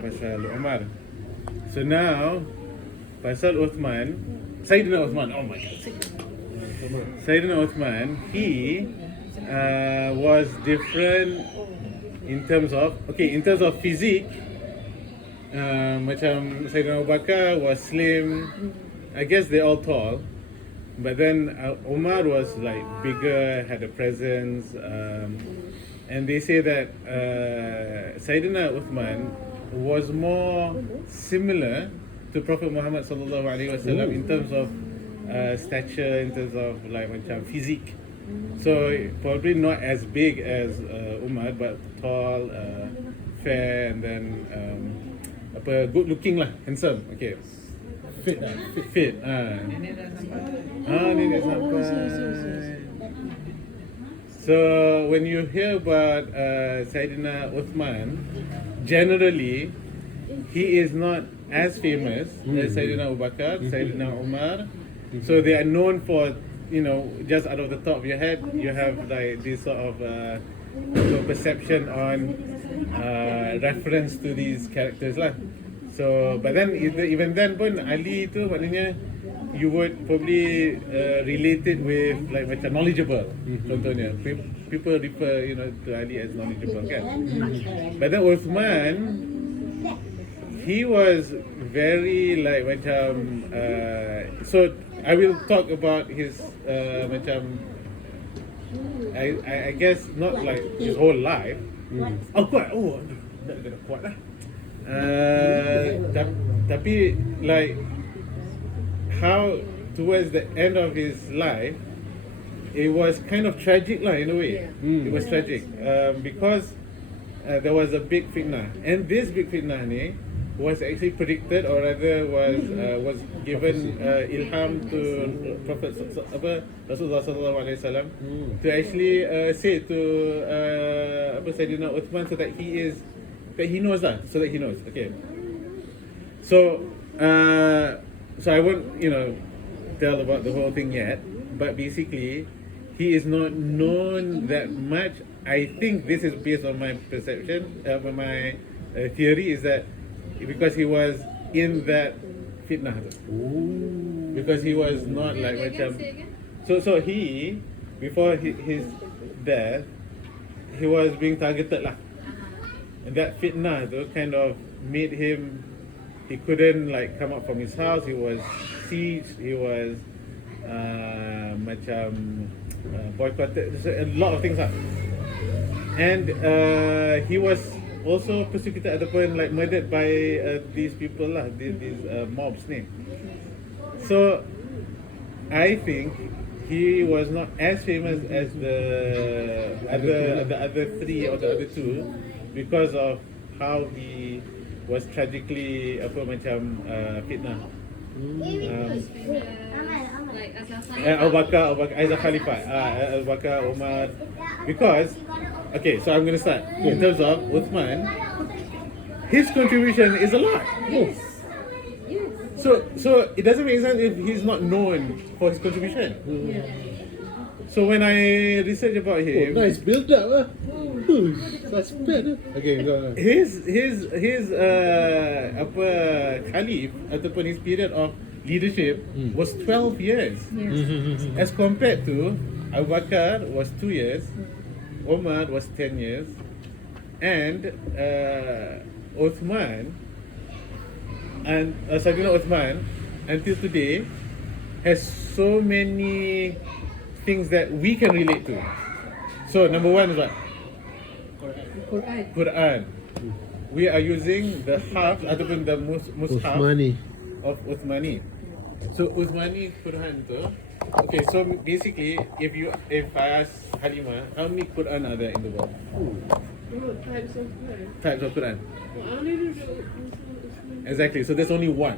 Pasal Umar. So now, pasal Uthman, Saidina Uthman, oh my god. Saidina Uthman, he was different in terms of physique. Macam Saidina Abu Bakar was slim. I guess they're all tall. But then Umar was like bigger, had a presence. And they say that Saidina Uthman was more similar to Prophet Muhammad sallallahu alaihi wasallam in terms of stature, in terms of like macam physique. So probably not as big as Umar, but tall, fair, and then good looking lah, handsome. Okay. Fit. Nenek sampai. So when you hear about Saidina Uthman, generally he is not as famous as Saidina Abu Bakar, Saidina Umar. So they are known for, just out of the top of your head, you have like this sort of perception on reference to these characters lah. So, but then even then pun Ali tu maknanya you would probably relate it with like macam knowledgeable. Contohnya, people refer to Ali as knowledgeable kan. But then Uthman, he was very like macam so I will talk about his macam I guess not like his whole life. Kuat. Nak kena kuat lah. Tapi like how towards the end of his life it was kind of tragic lah in a way. It was tragic because there was a big fitnah, and this big fitnah ni was actually predicted, or rather was given ilham to Prophet Rasulullah sallallahu alaihi wasallam to actually say to Saidina Uthman so that he knows. Okay. So I won't tell about the whole thing yet, but basically he is not known that much. I think this is based on my perception, my theory is that because he was in that fitnah, because he was not like macam. So he before his death, he was being targeted lah. And that fitnah tu kind of made him, he couldn't like come up from his house. He was sieged. He was boycotted. A lot of things happened. And he was also persecuted at the point like murdered by these people lah, these mobs ni. So I think he was not as famous as the other three or the other two, because of how he was tragically fitnah. Abu Bakar as a Khalifah, Abu Bakar, Umar. Because, okay, so I'm going to start. In terms of Uthman, his contribution is a lot. Yes. So it doesn't make sense if he's not known for his contribution. So when I research about him, nice build up. Suspend. Okay, go on. His Khalif ataupun his period of leadership was 12 years. As compared to Abu Bakar was 2 years, Umar was 10 years, and Uthman and Saidina Uthman until today has so many things that we can relate to. So number one is what? Quran. We are using the half ataupun the mushaf of Uthmani. So Uthmani Quran tu. Okay, so basically if I ask Halima, how many Quran are there in the world? Types of Quran. Exactly. So there's only one.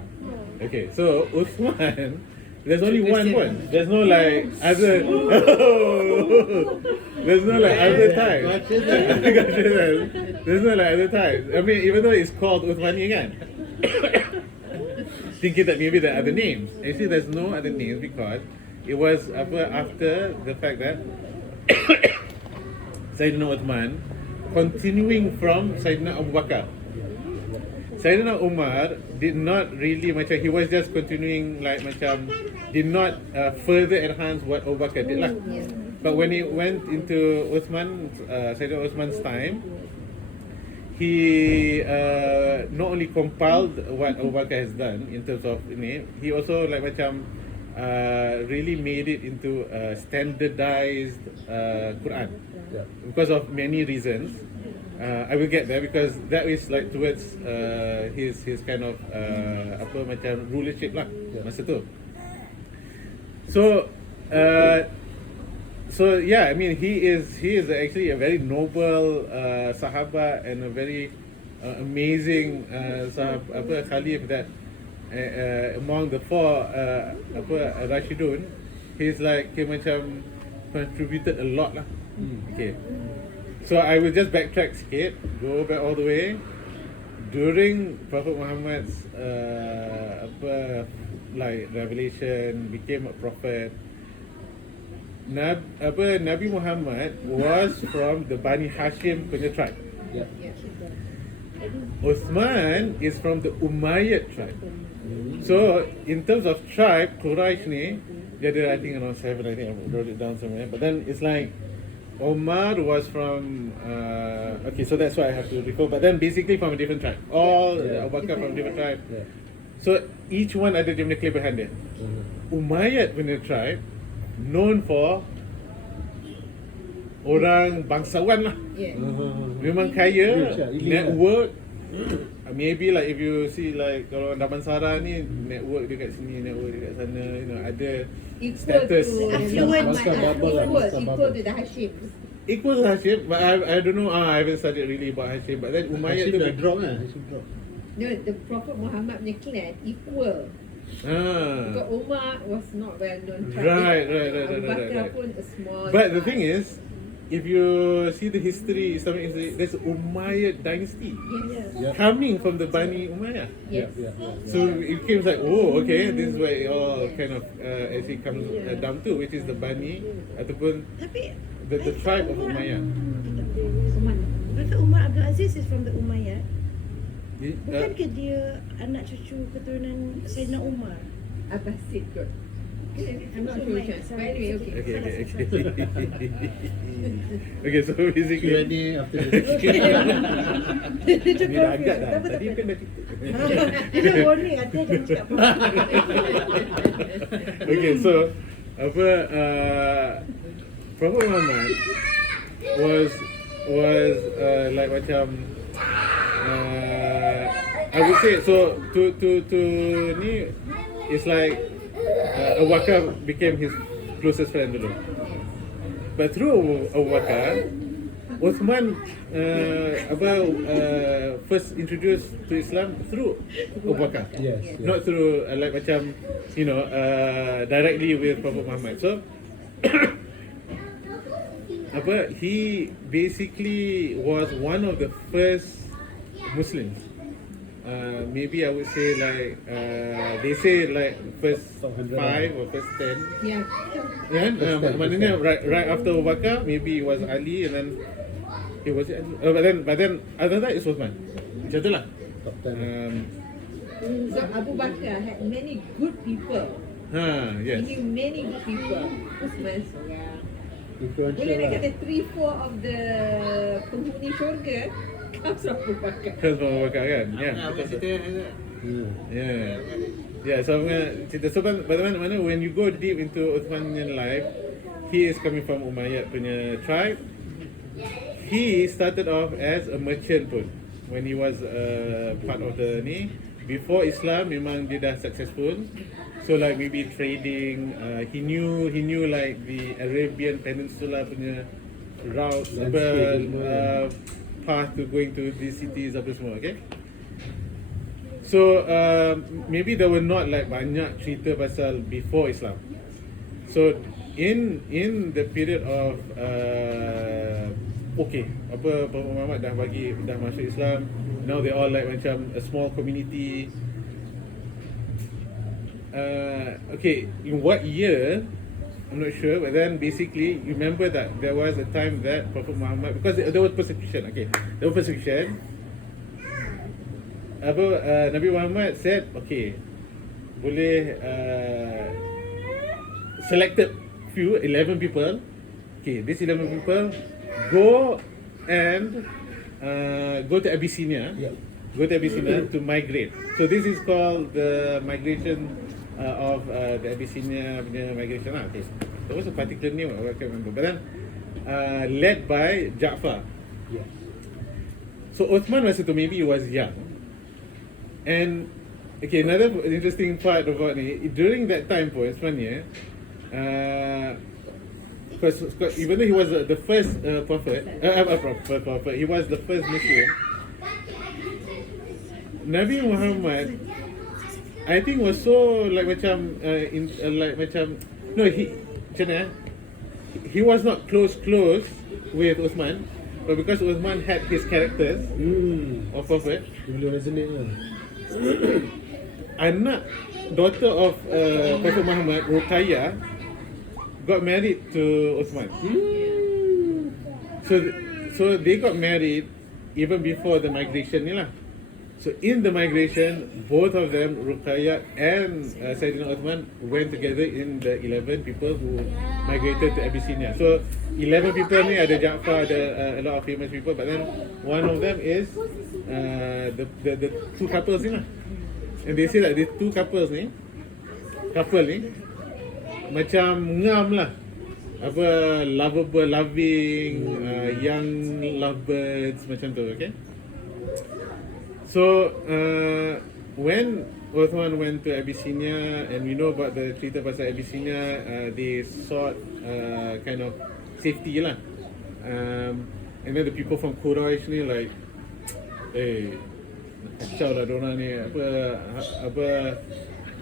Okay, so Uthman, there's only one one. There's no like other. There's no like other types. There's no like other types. I mean, even though it's called Uthmani kan, thinking that maybe there are other names. Actually, there's no other names because it was after the fact that Saidina Uthman continuing from Saidina Abu Bakar. Saidina Umar did not really macam, he was just continuing like macam, did not further enhance what Abu Bakar did lah. But when it went into Uthman, Saidina Uthman's time, he not only compiled what Abu Bakar has done in terms of ini, he also like macam really made it into a standardized Quran because of many reasons. I will get there because that is like towards his kind of apa macam rulership lah masa tu. So so yeah, I mean he is actually a very noble sahabat and a very amazing Khalif that among the four Rashidun, he's like he macam contributed a lot lah. Okay. So I will just backtrack sikit, go back all the way. During Prophet Muhammad's like revelation, became a prophet. Nabi Muhammad was from the Bani Hashim punya tribe. Uthman is from the Umayyad tribe. So in terms of tribe, Quraysh ni, dia ada I think around 7, I think I wrote it down somewhere. But then it's like Omar was from okay, so that's why I have to recall. But then basically from a different tribe. All Abu Bakar from a different tribe. So each one ada dia punya kelebihan dia. Umayyad punya tribe known for orang bangsawan lah. Memang kaya, network. Maybe like if you see like kalau Damansara ni network dekat sini, network dekat sana, you know, ada status. Equal to the Hashims. Equal to Hashim, but I don't know. I haven't studied really about Hashim. But then Umayyad tu drop lah. Hashim drop. No, the Prophet Muhammad punya clan equal. Because Umar was not well known. Right. Abu Bakar pun a small. But the thing is, if you see the history, Islamic history, there's Umayyad dynasty coming from the Bani Umayyah. So it came like, oh, okay, this is where it all kind of actually comes down to, which is the Bani ataupun the tribe of Umayyah. Prophet Umar Abdul Aziz is from the Umayyad. Bukankah Uh, dia anak cucu keturunan Saidina Umar? Abbasid kot. I'm not sure which one. But anyway, okay. Okay, so basically Q&A after this. ni dah agak dah. Tadi kan dah cerita. Dia warning, hati jangan cakap apa. Okay, so apa Prophet Muhammad was like macam I would say so to ni it's like Abu Bakar became his closest friend dulu. But through Abu Bakar, Uthman first introduced to Islam through Abu Bakar. Yes. Not through like macam you know directly with Prophet Muhammad. So he basically was one of the first Muslims. Maybe I would say like they say like first 5 or first 10. Yeah. Maknanya right after Abu Bakar, maybe it was Ali and then it was Ali. But then other than that it's Uthman. Macam tu lah. Top 10. So Abu Bakar had many good people. Yes. He knew many good people. Uthman seorang. Influential Boleh nak lah. kata 3-4 of the penghuni syurga comes from Abu Bakar. Kan Abu Bakar kan? Ya. Yeah, so I'm gonna cerita. So but mana when you go deep into Uthman's life, he is coming from Umayyad punya tribe. He started off as a merchant pun when he was part of the ni. Before Islam memang dia dah successful. So like maybe trading, he knew like the Arabian Peninsula punya route, path to going to these cities apa semua, okay? So maybe there were not like banyak cerita pasal before Islam. So in the period of okay, Prophet Muhammad dah masuk Islam. Now they all like macam a small community. Okay, in what year? I'm not sure, but then basically, you remember that there was a time that Prophet Muhammad, because there was persecution, okay, there was persecution. Nabi Muhammad said, okay, boleh selected few 11 people. Okay, these 11 people go and go to Abyssinia. Yeah. Go to Abyssinia to migrate. So this is called the migration of the Abyssinia migration. Okay, there was a particular name I can't remember, but then led by Ja'far. Yes. So Uthman masa tu maybe he was young. And okay, another interesting part about ni, during that time pun sebenarnya, because even though he was the first prophet, he was the first Muslim. Nabi Muhammad, I think was so like macam no, he macam mana, he was not close with Uthman, but because Uthman had his characters of prophet, Dia boleh resonate lah. anak daughter of Prophet Muhammad, Ruqayyah, got married to Uthman. So they got married even before the migration ni lah. So in the migration, both of them, Ruqayyah and Saidina Uthman, went together in the 11 people who migrated to Abyssinia. So 11 people ni ada Ja'far, ada a lot of famous people, but then one of them is the two couples ni lah. And they say that the two couples ni, macam ngam lah, apa, loving, young lovebirds macam tu, okay? So when Uthman went to Abyssinia, and we know about the cerita pasal Abyssinia, they sought kind of safety lah. And then the people from Quraysh ni like, kacau lah diorang ni, apa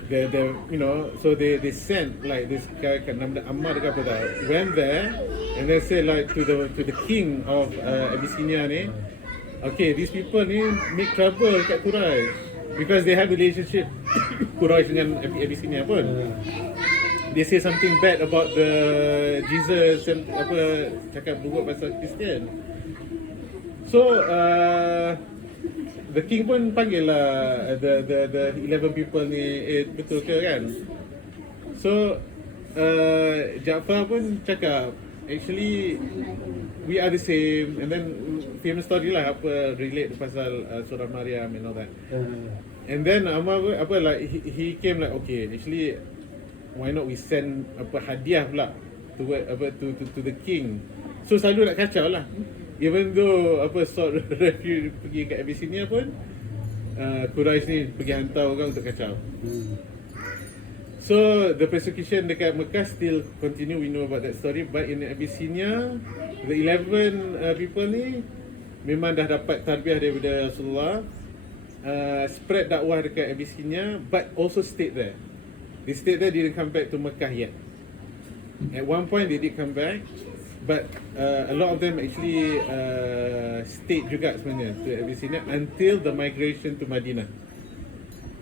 the you know, so they sent like this guy nama Ammar ke apa dah, went there and then said like to the king of Abyssinia ni, okay, these people ni make trouble kat Quraysh because they have relationship Quraysh dengan Abyssinia pun. They say something bad about the Jesus and apa, cakap buruk pasal Kristian. So the king pun panggil lah the 11 people ni, betul ke kan? So Ja'far pun cakap, actually we are the same, and then famous story lah apa relate pasal surah Maryam and all that. And then Ammar apa like he came like, okay, actually why not we send apa hadiah pula to the king. So selalu nak kacau lah. Even though apa sought refuge pergi kat Abyssinia pun, Quraysh ni pergi hantar orang untuk kacau. So the persecution dekat Mekah still continue. We know about that story. But in Abyssinia, the 11 people ni memang dah dapat tarbiyah daripada Rasulullah, spread dakwah dekat Abyssinia, but also stayed there. They stayed there, didn't come back to Mekah yet. At one point they did come back, but a lot of them actually stayed juga sebenarnya to Abyssinia until the migration to Madinah.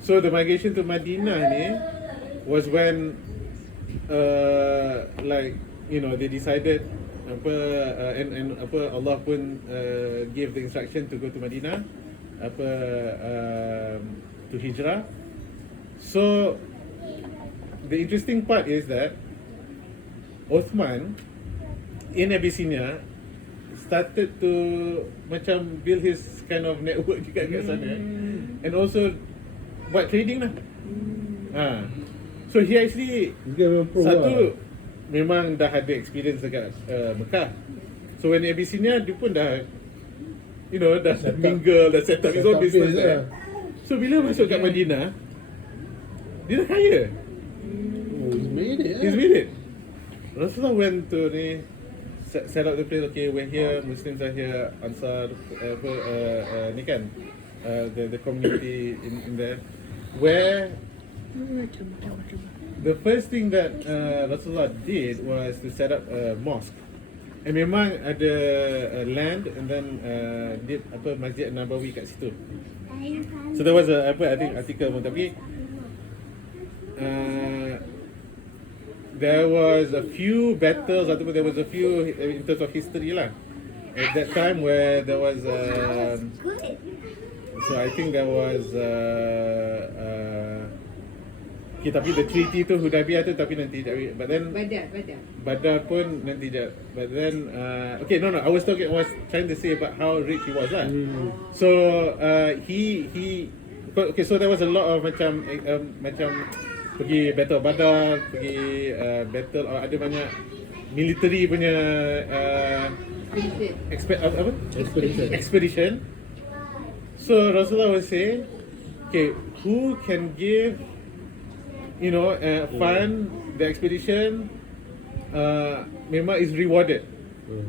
So the migration to Madinah ni was when like, you know, they decided apa and apa Allah pun gave the instruction to go to Madinah, apa to hijrah. So the interesting part is that Uthman in Abyssinia started to macam build his kind of network kat sana, and also buat trading lah. So he actually satu memang dah ada experience dekat Mekah. So when Abyssinia, dia pun dah, you know, dah mingle, dah set up his own business there. So bila masuk kat Madinah, dia dah kaya. He's made it. He's made it. Rasulullah went to ni, set up the place. Okay, we're here, Muslims are here, Ansar, ni kan, the community in there, where the first thing that Rasulullah did was to set up a mosque. And memang ada land, and then did apa Masjid Nabawi kat situ. So there was a apa, I think article pun, tapi there was a few battles, ataupun there was a few in terms of history lah, at that time where there was So I think there was okay, tapi the treaty tu Hudaybiyah tu tapi nanti jadi. But then Badar pun nanti jadi. But then okay, no, I was trying to say about how rich he was lah. So he okay, so there was a lot of macam pergi battle Badar, pergi battle, ada banyak military punya expedition. So Rasulullah will say, okay, who can give fund the expedition, memang is rewarded.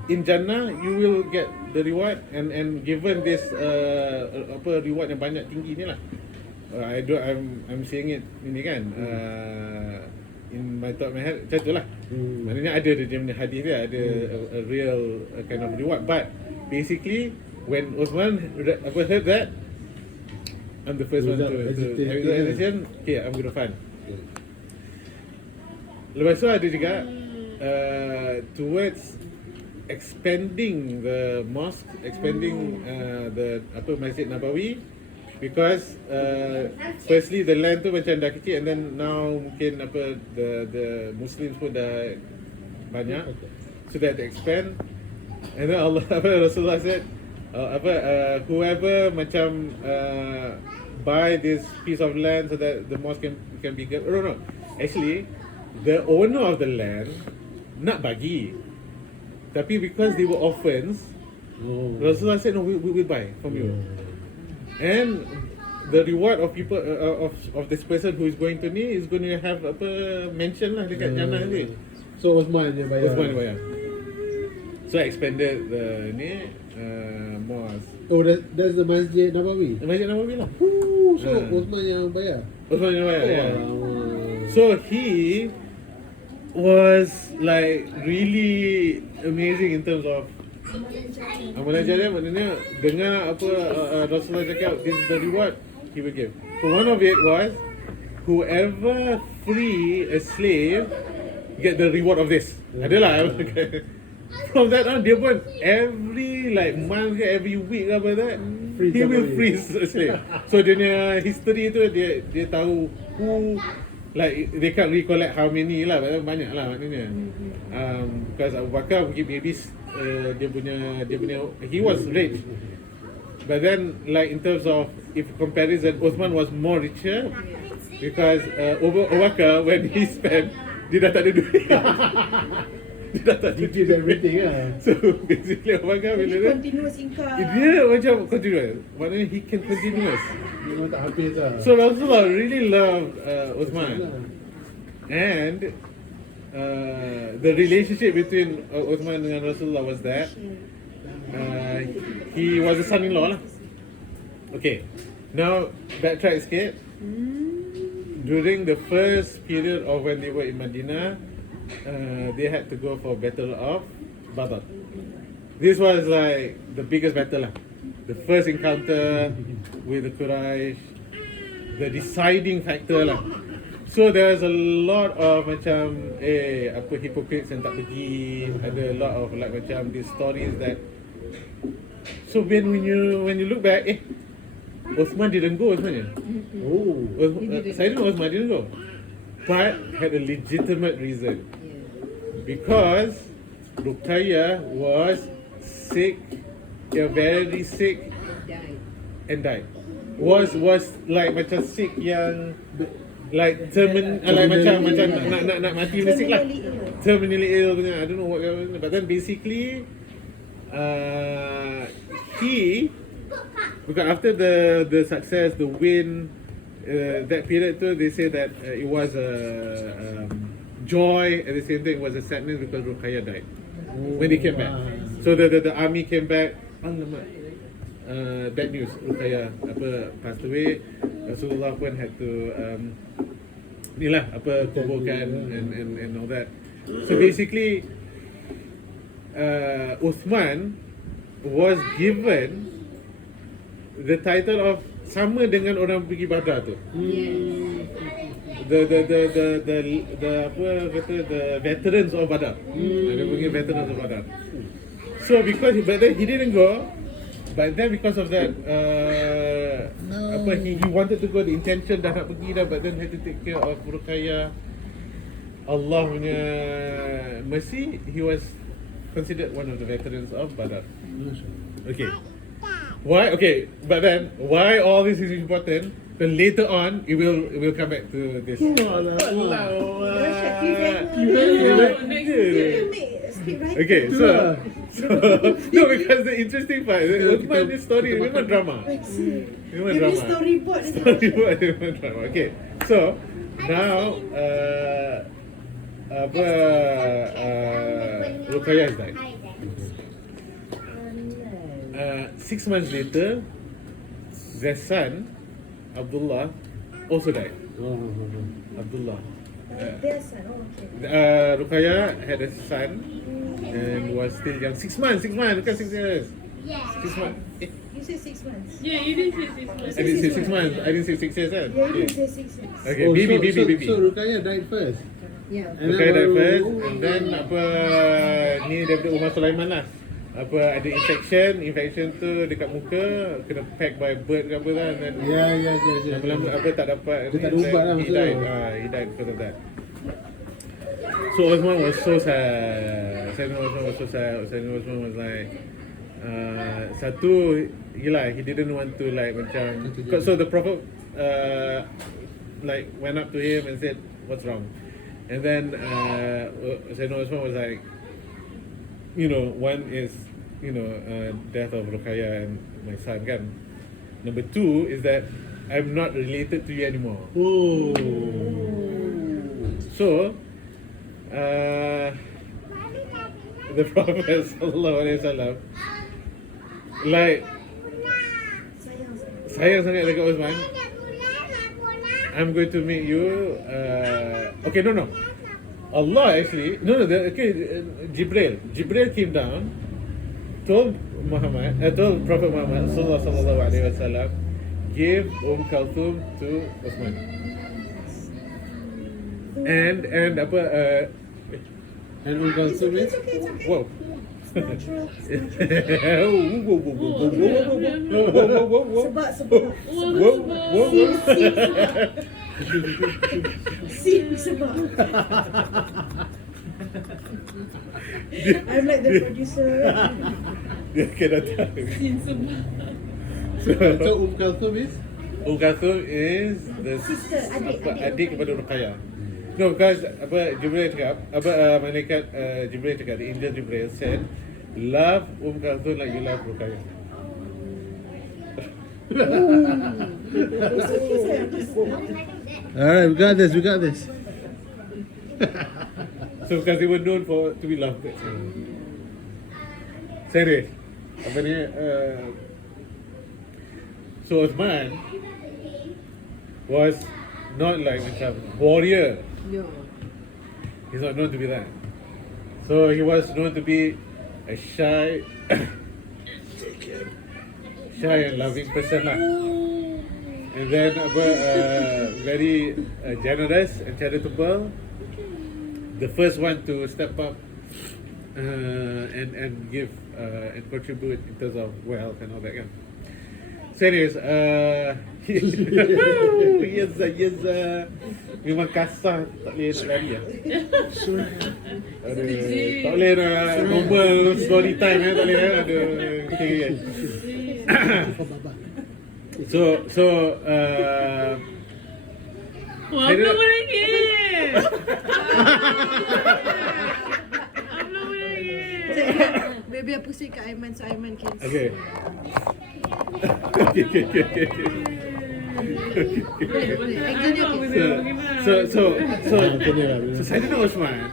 In Jannah you will get the reward and given this reward yang banyak tinggi ni lah. I'm saying it ini kan in my thought, my head macam tu lah. Maknanya ada dia punya hadis dia, ada a real kind of reward. But basically when Uthman heard that, I'm the first one to have the decision. Okay, I'm going to fund. Lepas tu ada juga towards expanding the mosque, expanding the Masjid Nabawi, because firstly the land tu macam dah kecil, and then now mungkin the Muslims pun dah banyak, so they have to expand. And then Rasulullah said whoever macam buy this piece of land so that the mosque can be good. No, actually the owner of the land nak bagi, tapi because they were orphans, Rasulullah said no, we will buy from you. And the reward of people of this person who is going to ni is going to have mention lah dekat Jannah ni. So Uthman je bayar. So I expanded the mosque. Oh, that's the Masjid Nabawi. The Masjid Nabawi lah. So Uthman yang bayar. Uthman yang bayar. Yeah. So he was like really amazing in terms of amalan jariah. Maknanya dengar apa Rasulullah cakap, this is the reward he will give. So one of it was whoever free a slave get the reward of this. Adalah. From that on, dia pun every month ke every week ke apa that, he will freeze a slave. So dia punya history tu dia tahu who, they can't recollect how many lah, banyak lah maknanya. Because Abu Bakar mungkin maybe dia punya he was rich, but then in terms of if comparison, Uthman was more richer, because Abu Bakar when he spent, dia dah tak ada duit. Dia dah tak ada duit everything lah. So basically Abu Bakar bila dia continuous income. dia macam continuous, maknanya he can continuous. Memang tak habis lah. So Rasulullah really loved Uthman. And the relationship between Uthman dengan Rasulullah was that he was a son-in-law lah. Okay, now backtrack sikit. During the first period of when they were in Medina, they had to go for Battle of Badr. This was the biggest battle lah. The first encounter with the Quraysh, the deciding factor lah. So there's a lot of macam hypocrites yang tak pergi. Ada a lot of macam these stories that. So when you look back, Uthman didn't go sebenarnya. Saidina Uthman didn't go, but had a legitimate reason, because Ruqayyah was sick, very sick, and died. Was macam sick yang macam nak mati sick lah, terminally ill punya. I don't know what, but then basically because after the success, the win, that period too, they say that it was a joy, at the same time it was a sadness because Ruqayyah died when they came back. So the army came back. Bad news, Ruqayyah passed away. Rasulullah pun had to kuburkan and all that. So basically Uthman was given the title of sama dengan orang pergi Badar tu. The veterans of Badar. Dia panggil veterans of Badar. So because but then he didn't go, But then because of that, he wanted to go, the intention dah nak pergi dah, but then had to take care of Ruqayyah. Allah punya mercy, he was considered one of the veterans of Badr. Okay. Why? Okay, but then why all this is important? Then later on, it will come back to this. You make script writing. Okay, so no, because the interesting part, Uthman, this story memang drama. Memang drama. Storyboard. Storyboard memang drama. Okay, so now Ruqayyah has died. 6 months later, their son Abdullah also died. Abdullah. Their son. Okay. Ruqayyah had a son and was still young. 6 months, bukan 6 years. 6 months. You say 6 months. Yeah, you didn't say 6 months. I didn't say 6 months. I didn't say 6 years, kan? Yeah, you didn't say 6 months. Okay, baby. So Ruqayyah died first. Yeah. Ruqayyah died first, and then ni daripada Umar Sulaiman lah. Ada infection tu dekat muka, kena pack by bird ke apa lah, dan Ya. lama-lama tak dapat. Dia tak ada ubat lah He maksudnya. died. He died because of that. So Uthman was so sad. Saidina Uthman was so sad. Saidina Uthman was like, satu, he didn't want to like macam. So the Prophet like went up to him and said, "What's wrong?" And then Saidina Uthman was like, one is, death of Ruqayyah and my son, kan. Number 2 is that I'm not related to you anymore. Oh. So, the Prophet sallallahu alaihi wasallam, like, sayang sangat dekat Uthman. I'm going to make you. Okay, no. Allah actually, Jibril came down, told Prophet Muhammad sallallahu alaihi wasallam, give Kulthum to Uthman. And Kulthum is? It's okay. Whoa. Natural. Whoa. Sebab. I'm like the producer. Dia kena tahu. So Kulthum is? Kulthum is the Sister, adik kepada Ruqayyah. No, because Jibril cakap, malaikat Jibril cakap, the angel Jibril said, love Kulthum like you love Ruqayyah. It's okay, sir. Alright, we got this. So because they were known to be loved. Serius. So Uthman was not like macam warrior. No. He's not known to be that. So he was known to be a shy and loving person lah. And then very generous and charitable. The first one to step up and give and contribute in terms of wealth and all that kan. So anyways, yes, memang Kasah tak boleh nak lari lah. Tak boleh nak normal story time tak boleh ada. Okay. So I'm not wearing it. Maybe I push it kat Aiman so Aiman can see. Okay. So Saidina Uthman,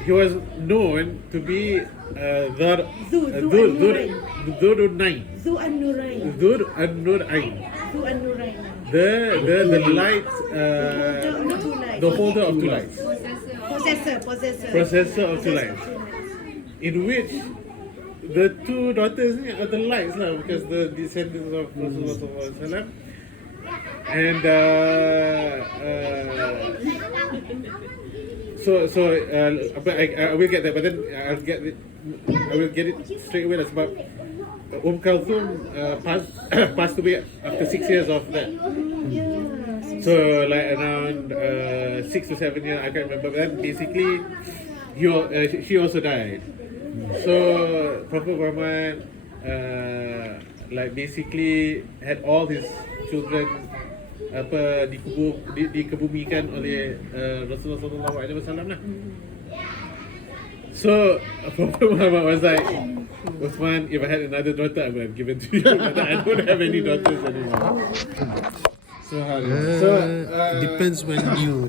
he was known to be Dhur An-Nurayn. Dhur An-Nurayn. The light, the holder of 2 lights. Possessor of 2 lights. In which the 2 daughters are the lights lah, because the descendants of Rasulullah SAW. And but I will get that, but then I will get it straight away. That's about Kulthum passed away after 6 years of that. So like around 6 to 7 years, I can't remember. But then basically, she also died. So Prophet Muhammad like basically had all his children dikebumikan oleh Rasulullah sallallahu alaihi wasallam lah. So Prophet Muhammad was like, Uthman, if I had another daughter, I would have given to you, but I don't have any daughters anymore. So Depends when you.